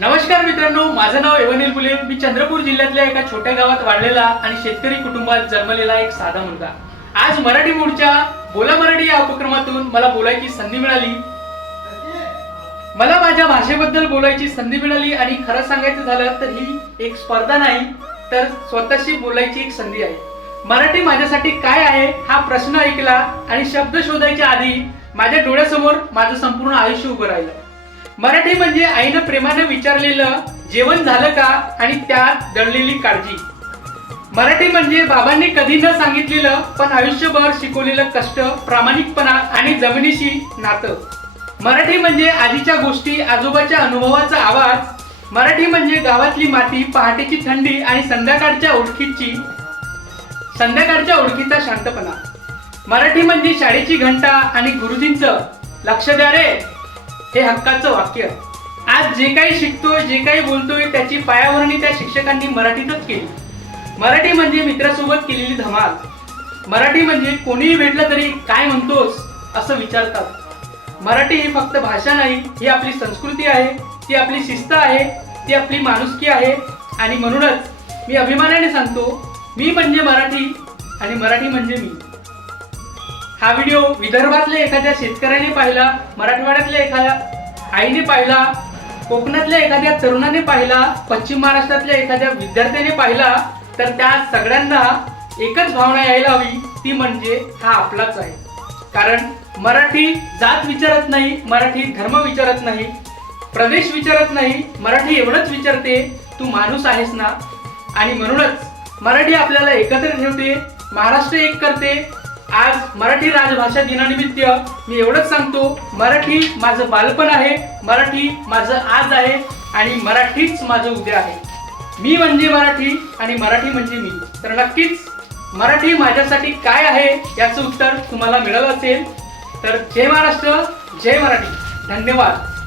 नमस्कार मित्रांनो, माझं नाव एवनिल बुले. मी चंद्रपूर जिल्ह्यातल्या एका छोट्या गावात वाढलेला आणि शेतकरी कुटुंबात जन्मलेला एक साधा मुलगा. आज मराठी मूळच्या बोला मराठी या उपक्रमातून मला बोलायची संधी मिळाली. मला माझ्या भाषेबद्दल बोलायची संधी मिळाली आणि खरं सांगायचं झालं तर ही एक स्पर्धा नाही, तर स्वतःशी बोलायची एक संधी आहे. मराठी माझ्यासाठी काय आहे हा प्रश्न ऐकला आणि शब्द शोधायच्या आधी माझ्या डोळ्यासमोर माझं संपूर्ण आयुष्य उभं राहिलं. मराठी म्हणजे आईनं प्रेमाने विचारलेलं जेवण झालं का आणि त्यात दडलेली काळजी. मराठी म्हणजे बाबांनी कधी न सांगितलेलं पण आयुष्यभर शिकवलेलं कष्ट, प्रामाणिकपणा आणि जमिनीशी नातं. मराठी म्हणजे आजीच्या गोष्टी, आजोबाच्या अनुभवाचा आवाज. मराठी म्हणजे गावातली माती, पहाटेची थंडी आणि संध्याकाळच्या ओळखीचा शांतपणा. मराठी म्हणजे शाळेची घंटा आणि गुरुजींचं लक्ष द्या रे हे हक्काचं वाक्य. आज जे काही शिकतोय, जे काही बोलतोय त्याची पायाभरणी त्या शिक्षकांनी मराठीतच केली. मराठी म्हणजे मित्रासोबत केलेली धमाल. मराठी म्हणजे कोणीही भेटलं तरी काय म्हणतोस असं विचारतात. मराठी ही फक्त भाषा नाही, ही आपली संस्कृती आहे, ती आपली शिस्त आहे, ती आपली माणुसकी आहे. आणि म्हणूनच मी अभिमानाने सांगतो, मी म्हणजे मराठी आणि मराठी म्हणजे मी. हा व्हिडिओ विदर्भातल्या एखाद्या शेतकऱ्याने पाहिला, मराठवाड्यातल्या एखाद्या आईने पाहिला, कोकणातल्या एखाद्या तरुणाने पाहिला, पश्चिम महाराष्ट्रातल्या एखाद्या विद्यार्थ्याने पाहिला, तर त्या सगळ्यांना एकच भावना यायला हवी, ती म्हणजे हा आपलाच आहे. कारण मराठी जात विचारत नाही, मराठी धर्म विचारत नाही, प्रदेश विचारत नाही, मराठी एवढंच विचारते, तू माणूस आहेस ना. आणि म्हणूनच मराठी आपल्याला एकत्र ठेवते, महाराष्ट्र एक करते. आज मराठी राजभाषा दिनानिमित्त मी एवढंच सांगतो, मराठी माझं बालपण आहे, मराठी माझं आज आहे आणि मराठीच माझं उद्या आहे. मी म्हणजे मराठी आणि मराठी म्हणजे मी. तर नक्कीच मराठी माझ्यासाठी काय आहे याचं उत्तर तुम्हाला मिळालं असेल. तर जय महाराष्ट्र, जय मराठी. धन्यवाद.